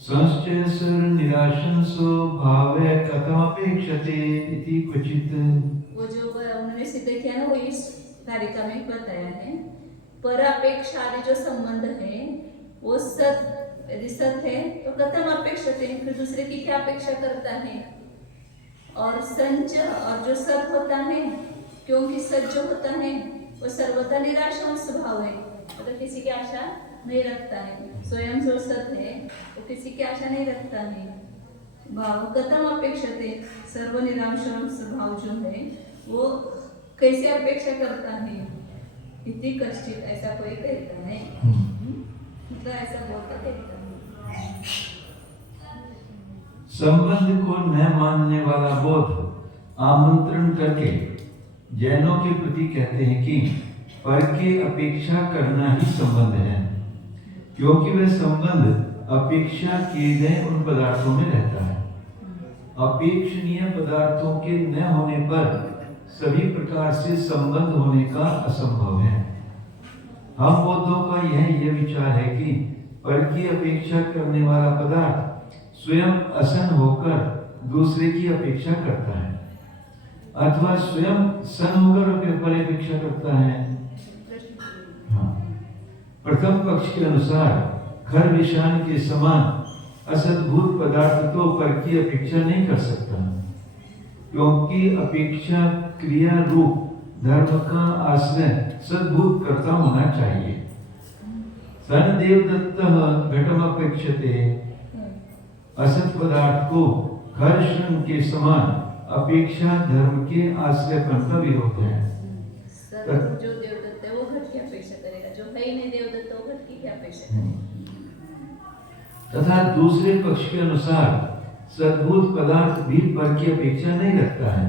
संश्चय निराशंसो भावे कथमपेक्षते इति क्वचित्। वो जो उन्होंने सिद्ध किया ना वो इस कारिका में बताया है। पर अपेक्षा आदि जो संबंध है वो सत, यदि सत है तो कथम अपेक्षते, फिर दूसरे की क्या अपेक्षा करता है। और संच, और जो सत होता है, क्योंकि सत जो होता है वो सर्वथा निराशा स्वभाव है, मतलब किसी की आशा नहीं रखता है। स्वयं जो सत है वो किसी की आशा नहीं रखता है। भाव कथम अपेक्षते, सर्व निराश स्वभाव जो है वो कैसे अपेक्षा करता है, इति कश्चित, ऐसा कोई कहता है। मतलब ऐसा बोलता कहता है। संबंध को न मानने वाला बोध आमंत्रण करके जैनों के प्रति कहते हैं कि पर की अपेक्षा करना ही संबंध है, क्योंकि वह संबंध अपेक्षा किए गए उन पदार्थों में रहता है। अपेक्षणीय पदार्थों के न होने पर सभी प्रकार से संबंध होने का असंभव है। हम बौद्धों का यह विचार है कि पर की अपेक्षा करने वाला पदार्थ स्वयं असन होकर दूसरे की अपेक्षा करता है, अथवा स्वयं सन होकर पर अपेक्षा करता है। हाँ। प्रथम पक्ष के अनुसार घर विषान के समान असद्भूत पदार्थ तो पर की अपेक्षा नहीं कर सकता, क्योंकि अपेक्षा क्रिया रूप धर्म का आश्रय सद्भूत कर्ता होना चाहिए। सन देवदत्त घटम अपेक्षते, असत पदार्थ को घर्षण के समान अपेक्षा धर्म के आश्रयपन का विरोध है। जो देवदत्त है वो घट की अपेक्षा करेगा, जो है ही नहीं देवदत्त वो घट की क्या अपेक्षा करेगा। तथा दूसरे पक्ष के अनुसार सद्भूत पदार्थ भी पर की अपेक्षा नहीं रखता है,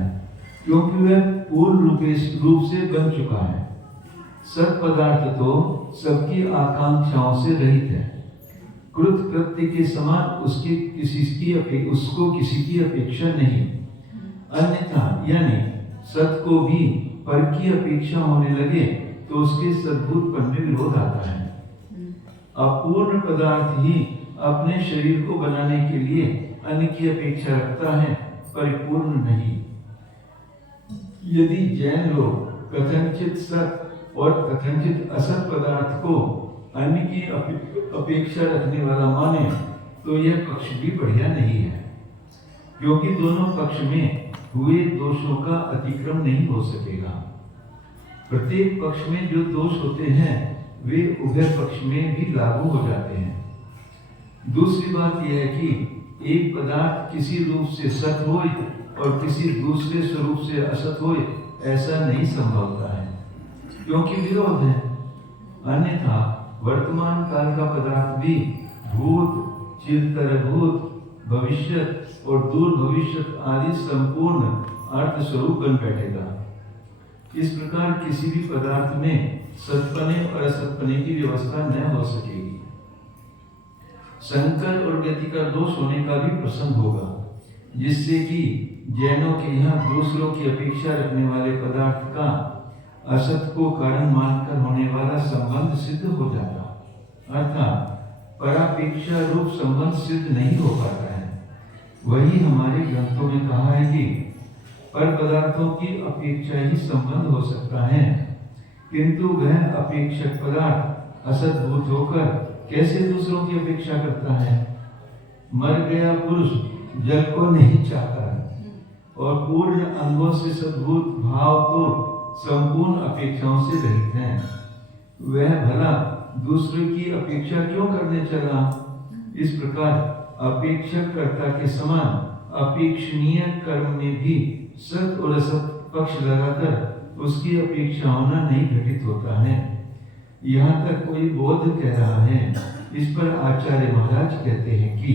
क्योंकि वह पूर्ण रूप से बन चुका है। सत पदार्थ तो सबकी आकांक्षाओं से रहित है। कृत कृत्य के समान उसको किसी की अपेक्षा नहीं। अन्यथा यानी सत को भी पर की अपेक्षा होने लगे तो उसके सद्भूतपन में विरोध आता है। अपूर्ण पदार्थ ही अपने शरीर को बनाने के लिए अन्य की अपेक्षा रखता है, परिपूर्ण नहीं। यदि जैन लोग कथनचित सत और कथनचित असत पदार्थ को अन्य की अपेक्षा रखने वाला माने तो यह पक्ष भी बढ़िया नहीं है, क्योंकि दोनों पक्ष में हुए दोषों का अतिक्रमण नहीं हो सकेगा। प्रत्येक पक्ष में जो दोष होते हैं वे उभय पक्ष में भी लागू हो जाते हैं। दूसरी बात यह है कि एक पदार्थ किसी रूप से सत हो और किसी दूसरे स्वरूप से असत हो, ऐसा नहीं संभवता है, क्योंकि विरोध है। अन्यथा वर्तमान काल का पदार्थ भी भूत, चिरतर भूत, भविष्यत और दूर भविष्यत आदि संपूर्ण अर्थ स्वरूप बन बैठेगा। इस प्रकार किसी भी पदार्थ में सत्पने और असत्पने की व्यवस्था न हो सकेगी। संकर और गति का दोष होने का भी प्रसंग होगा, जिससे कि जैनों के यहाँ दूसरों की अपेक्षा रखने वाले पदार्थ का असत को कारण मानकर होने वाला संबंध सिद्ध हो जाता, अर्थात परापेक्षा रूप संबंध सिद्ध नहीं हो पाता है। वही हमारे ग्रंथों में कहा है कि पर पदार्थों की अपेक्षा ही संबंध हो सकता है, किंतु वह अपेक्षक पदार्थ असद्भूत होकर कैसे दूसरों की अपेक्षा करता है। मर गया पुरुष जल को नहीं चाहता और पूर्ण अंगों से सद्भूत भाव तो संपूर्ण अपेक्षाओं से रहित है। वह भला दूसरे की अपेक्षा क्यों करने चला। इस प्रकार अपेक्षक कर्ता के समान अपेक्षणीय कर्म में भी सत और असत पक्ष लगाकर उसकी अपेक्षा होना नहीं घटित होता है। यहाँ तक कोई बोध कह रहा है। इस पर आचार्य महाराज कहते हैं कि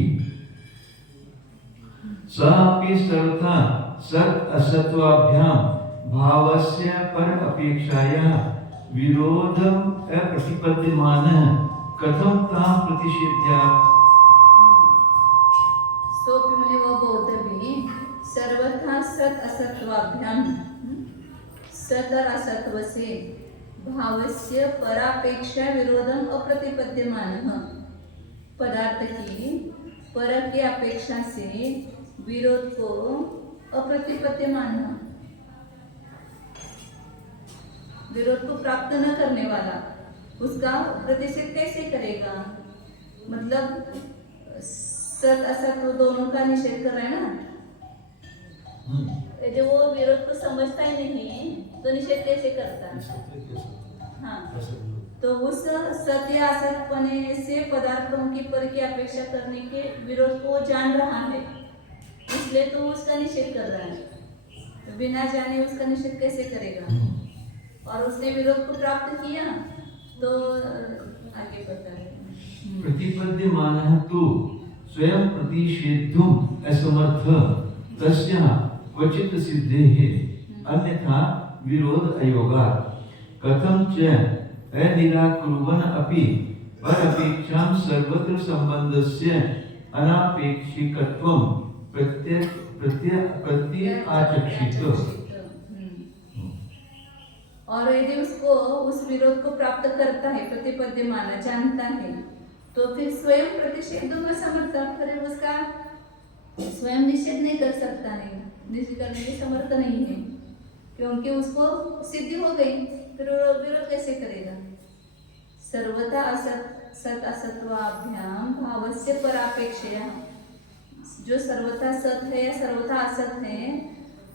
सापि सर्वथा सत असत्वाभ्याम भावस्य पर अपेक्षाया विरोधम अप्रतिपद्यमानः कथम तां प्रतिषेध्यात्। सोपि मैंने वह बौद्ध भी सर्वथा सत असत्वाभ्याम, सत और असत्व से भावस्य परापेक्षा विरोधम अप्रतिपद्यमानः, पदार्थ की पर की अपेक्षा से विरोध को अप्रतिपद्यमान, विरोध को प्राप्त न करने वाला उसका प्रतिषेध कैसे करेगा। मतलब सत असत दोनों का निषेध कर रहा है ना। जो वो विरोध को समझता ही नहीं है तो निषेध कैसे करता। हाँ, तो उस सत्य असतपने से पदार्थों की पर की अपेक्षा करने के विरोध को जान रहा है, इसलिए तो उसका निषेध कर रहा है। तो बिना जाने उसका निषेध कैसे करेगा। और उसने विरोध को प्राप्त किया तो आगे बता रहे हैं। प्रतिपद्यमानः तु स्वयं प्रतिषेद्धुम् असमर्थ तस्य क्वचित् सिद्धेः अन्यथा विरोध अयोगात् कथं च अनिराकुर्वन् अपि परअपेक्षां सर्वत्र संबंधस्य अनापेक्षिकत्वं प्रत्यक्षित। और यदि उसको उस विरोध को प्राप्त करता है, प्रतिपद्य माना जानता है, तो फिर स्वयं प्रतिषेध में समर्थ, फिर उसका स्वयं निषेध नहीं कर सकता, नहीं निषेध करने की समर्थ नहीं है, क्योंकि उसको सिद्धि हो गई, फिर विरोध कैसे करेगा। सर्वथा सत असत्वाभ्याम भावस्य परापेक्षया, जो सर्वथा सत है या सर्वथा असत है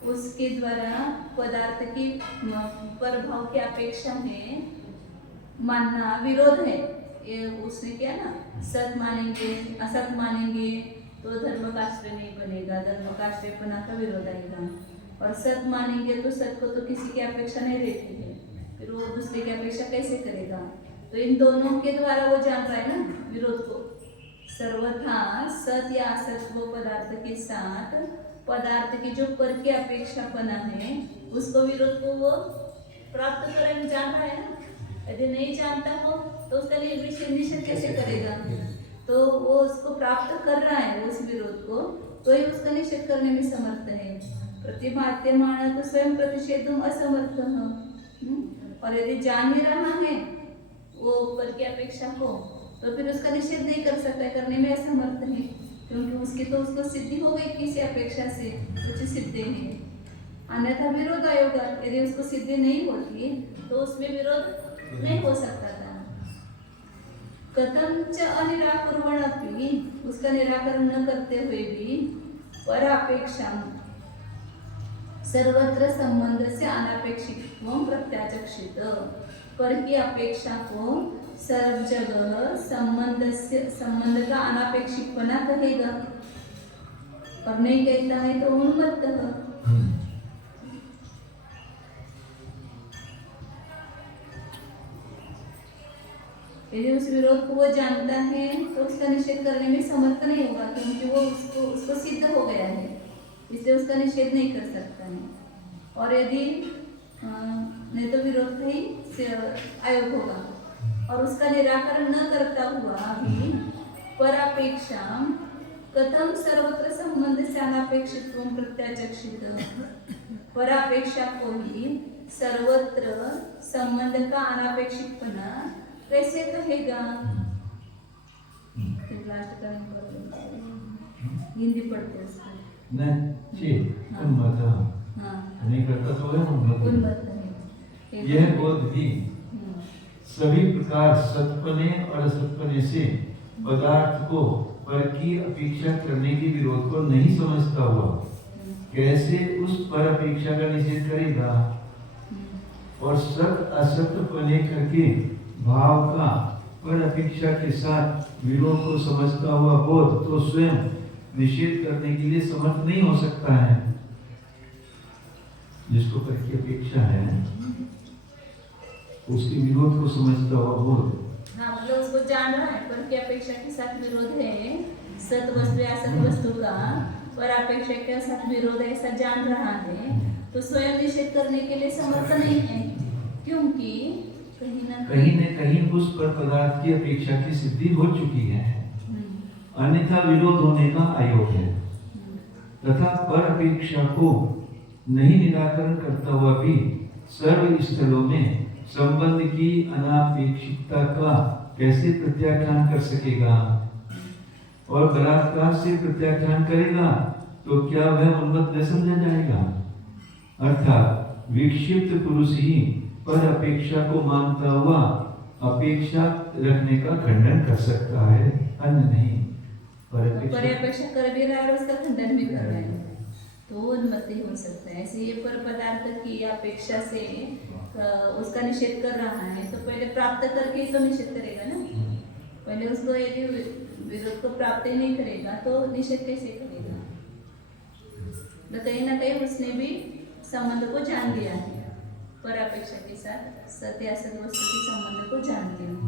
उसके द्वारा पदार्थ की परभाव की अपेक्षा में मानना विरोध है। ये उसने क्या ना, सत मानेंगे असत मानेंगे तो धर्म का आश्रय नहीं बनेगा, धर्म का आश्रयपना का विरोध आएगा, और सत मानेंगे तो सत को तो किसी की अपेक्षा नहीं रहती है, फिर वो दूसरे की अपेक्षा कैसे करेगा। तो इन दोनों के द्वारा वो जान रहा है ना विरोध को। सर्वथा सत या असत वो पदार्थ के साथ पदार्थ की जो पर की अपेक्षापना है उसको विरोध को वो प्राप्त करने जान रहा है ना। यदि नहीं जानता हो तो उसका निषेध कैसे करेगा। तो वो उसको प्राप्त कर रहा है उस विरोध को, तो ही उसका निषेध करने में समर्थ है। प्रतिपाद्यमानः तो स्वयं प्रतिषेधुम् असमर्थः। और यदि जान ही रहा है वो पर की अपेक्षा को, तो फिर उसका निषेध नहीं कर सकता, करने में असमर्थ है, क्योंकि उसकी तो उसको सिद्धि हो गई किसी अपेक्षा से कुछ सिद्धि है। अन्यथा विरोध आएगा, यदि उसको सिद्धि नहीं होती तो उसमें विरोध नहीं हो सकता था। कथम च अनिराकुर्वन् अपि, उसका निराकरण न करते हुए भी पर अपेक्षा सर्वत्र संबंध से अनापेक्षित्वं प्रत्याचक्षित, पर की अपेक्षा को सर्व जगह संबंध का अनापेक्षिकपना कहेगा, और नहीं कहता है तो उन्मत्त है। यदि उस विरोध को वो जानता है तो उसका निषेध करने में समर्थ नहीं होगा, क्योंकि वो उसको सिद्ध हो गया है, इसलिए उसका निषेध नहीं कर सकता है। और यदि नहीं तो विरोध ही आयोग होगा, और उसका निराकरण न करता हुआ भी परापेक्षा कथम सर्वत्र संबंध से अनापेक्षित्वं प्रत्याचक्षित, परापेक्षा को ही सर्वत्र संबंध का अनापेक्षितपना कैसे कहेगा। लास्ट का हिंदी पढ़ते उसको नहीं करता तो है। यह बोध भी सभी प्रकार सत्पने और असत्पने से पदार्थ को पर की अपेक्षा करने के विरोध को नहीं समझता हुआ कैसे उस पर अपेक्षा का निषेध करेगा। और सत असत्पने करके भाव का पर अपेक्षा के साथ विरोध को समझता हुआ बोध तो स्वयं निषेध करने के लिए समर्थ नहीं हो सकता है। जिसको पर की अपेक्षा है उसके विरोध को समझता हुआ बोध, हाँ मतलब उसको जान रहा है पर की अपेक्षा के साथ विरोध है, सत वस्तु या असत वस्तु का पर अपेक्षा के साथ विरोध है, ऐसा जान रहा है, तो स्वयं निषेध करने के लिए समर्थ नहीं है, क्योंकि कहीं न कहीं उस पर पदार्थ की अपेक्षा की सिद्धि हो चुकी है, अन्यथा विरोध होने का आयोग है। तथा पर अपेक्षा को नहीं निराकरण करता हुआ भी सर्व स्थलों में संबंध की अनापेक्षिकता का कैसे प्रत्याख्यान कर सकेगा। और बलात्कार से प्रत्याख्यान करेगा तो क्या वह उन्मत्त न समझा जाएगा। अर्थात विक्षिप्त पुरुष ही पर अपेक्षा को मानता हुआ अपेक्षा रखने का खंडन कर सकता है, अन्य नहीं। पर अपेक्षा कर भी रहा है और उसका खंडन भी कर रहा है तो उन्मत्त हो सकता है। ऐसे ये पर पदार्थ की अपेक्षा से उसका निषेध कर रहा है तो पहले प्राप्त करके तो निषेध करेगा ना। पहले उसको यदि विरोध को प्राप्त ही नहीं करेगा तो निषेध कैसे करेगा। तो कहीं ना कहीं उसने भी संबंध को जान लिया है, पर अपेक्षा के साथ सत्य असत वस्तु के संबंध को जानते हैं।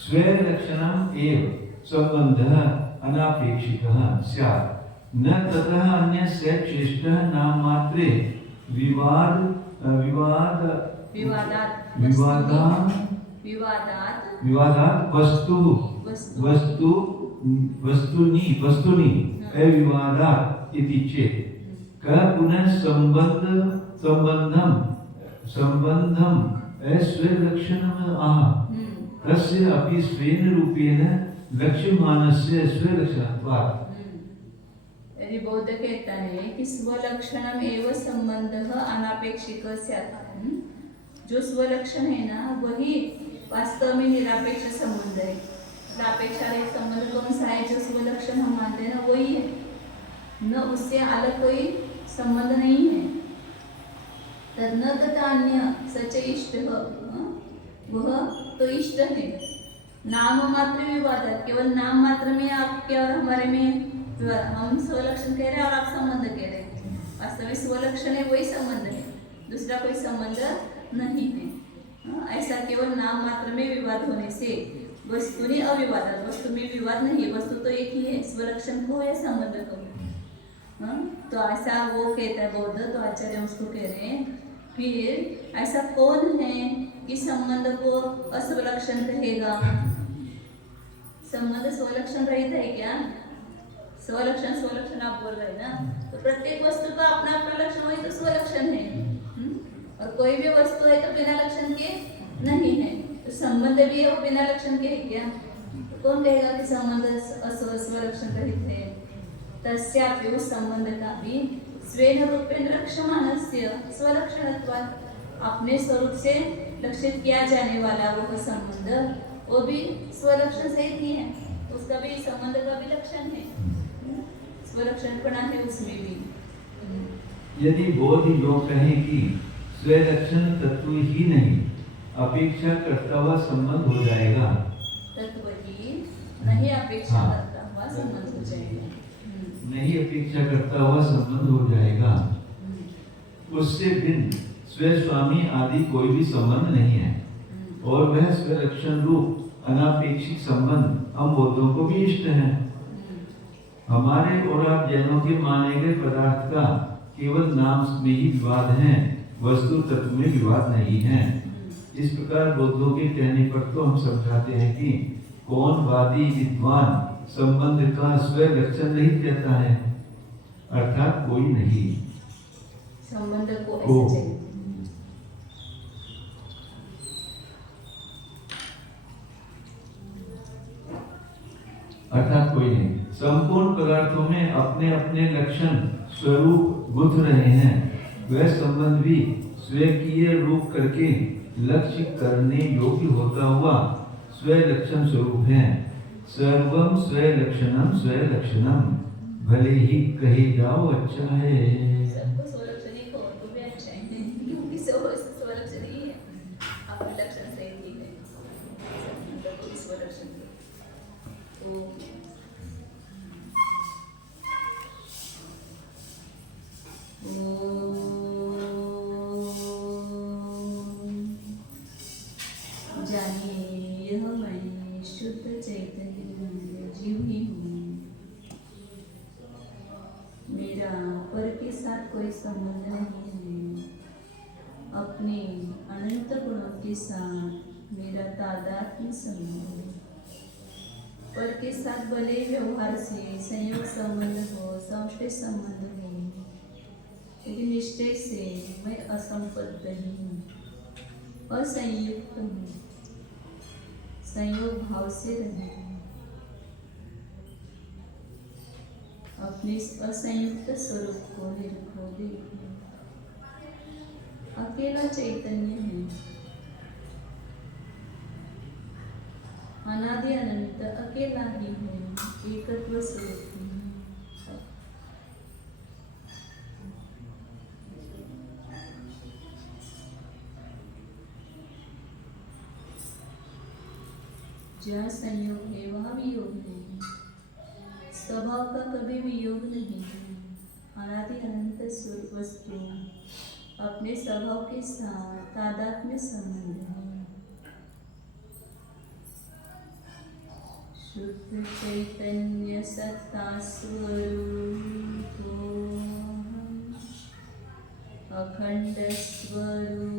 स्वलक्षणम् एव सम्बन्धः अनापेक्षिकः स्यात् न ततः अन्यस्य चेष्टः नाममात्रे विवाद विवाद विवादात विवादात् विवादात विवादात् वस्तुनि अविवादात् इति चेत् कः पुनः सम्बन्धम् अस्वलक्षणम् आह तस्य अपि स्वेन रूपेण लक्ष्यमानस्य स्वलक्षणत्वात्। यदि बौद्ध कहता है कि स्वलक्षणम एवं संबंध अनापेक्षिक स्यात्, जो स्वलक्षण है ना वही वास्तव में निरपेक्ष संबंध है। अपेक्षा रहित संबंध कौन सा है? जो स्वलक्षण हम मानते हैं ना वही है, न उससे अलग कोई संबंध नहीं है। तद्न तथा अन्य सच इष्ट वह तो इष्ट है। नाम मात्र विवाद है, केवल नाम मात्र में आपके और हमारे में हम स्वलक्षण कह रहे हैं और आप संबंध कह रहे हैं। वास्तविक स्वलक्षण है वही संबंध है, दूसरा कोई संबंध नहीं है। ऐसा केवल नाम मात्र में विवाद होने से वस्तु ने अविवाद, वस्तु में विवाद नहीं है, वस्तु तो एक ही है, स्वलक्षण को या संबंध को। तो ऐसा वो कहता है बौद्ध, तो आचार्य उसको कह रहे हैं फिर ऐसा कौन है कि संबंध को अस्वलक्षण कहेगा? संबंध स्वलक्षण रहित है क्या? स्वलक्षण आप बोल रहे हैं ना, तो प्रत्येक वस्तु का अपना अपना लक्षण वही तो स्वलक्षण है। और कोई भी वस्तु है तो बिना लक्षण के नहीं है, तो संबंध भी है वो बिना लक्षण के है क्या? तो कौन कहेगा कि संबंध स्वलक्षण रहित है? तस्यापि उस संबंध का भी स्वेन रूपेण लक्ष्यमानस्य स्वलक्षणत्वात्, अपने स्वरूप से लक्षित किया जाने वाला वो संबंध वो भी स्वलक्षण सहित ही है, उसका भी संबंध का भी लक्षण है, स्वलक्षणपणा है उसमें भी। यदि बोध योग कहे कि स्वलक्षण तत्व ही नहीं अपेक्षा करता हुआ संबंध हो जाएगा, तत्व ही नहीं अपेक्षा करता हुआ संबंध हो जाएगा, नहीं अपेक्षा करता हुआ संबंध हो जाएगा, उससे भिन्न स्व स्वामी आदि कोई भी संबंध नहीं है, और वह स्वलक्षण रूप अनापेक्षिक संबंध हम बौद्धों को भी इष्ट है। हमारे और आप जैनों के माने गए पदार्थ का केवल नाम में ही विवाद है, वस्तु तत्व में विवाद नहीं है। इस प्रकार बौद्धों के कहने पर तो हम समझाते हैं कि कौन वादी विद्वान संबंध का स्वलक्षण नहीं कहता है, अर्थात कोई नहीं संबंध को ऐसे चाहिए। अर्थात कोई नहीं। संपूर्ण पदार्थों में अपने अपने लक्षण स्वरूप गुथ रहे हैं, वह संबंध भी स्वकीय रूप करके लक्ष्य करने योग्य होता हुआ स्वलक्षण स्वरूप है। सर्वम स्वलक्षणम स्वलक्षणम, भले ही कहे जाओ अच्छा है। सबको स्वलक्षण ही कहो तो भी अच्छा है, क्योंकि स्वलक्षण ही है, अपने लक्षण से ही है, संबंध को स्वलक्षण तो जानिए यह मैं शुद्ध चैतन्य जीव ही हूँ, मेरा पर के साथ कोई संबंध नहीं है, अपने अनंत गुणों के साथ मेरा तादात्म्य संबंध है। पर के साथ भले व्यवहार से संयोग संबंध हो, संश्लेष संबंध हो, लेकिन निश्चय से मैं असंबद्ध ही हूँ, असंयुक्त हूँ, संयोग भाव से रही हूँ, अपने असंयुक्त स्वरूप को निरखो देखो, अकेला चैतन्य है, अनादि अनंत अकेला ही है, एकत्व स्वरूप है। जहाँ संयोग है वहाँ वियोग नहीं, स्वभाव का कभी वियोग नहीं, अनादि अनंत स्वरूप वस्तु अपने स्वभाव के साथ तादात्म्य संबंध है। शुद्ध चैतन्य सत्ता स्वरूपो अखंड स्वरूपो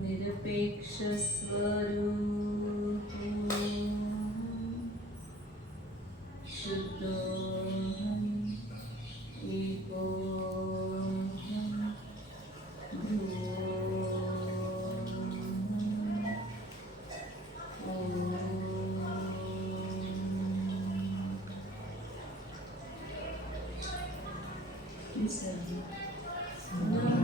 निरपेक्ष स्वरूपो शुद्धोऽहम् एकोऽहम् ध्रुवम्।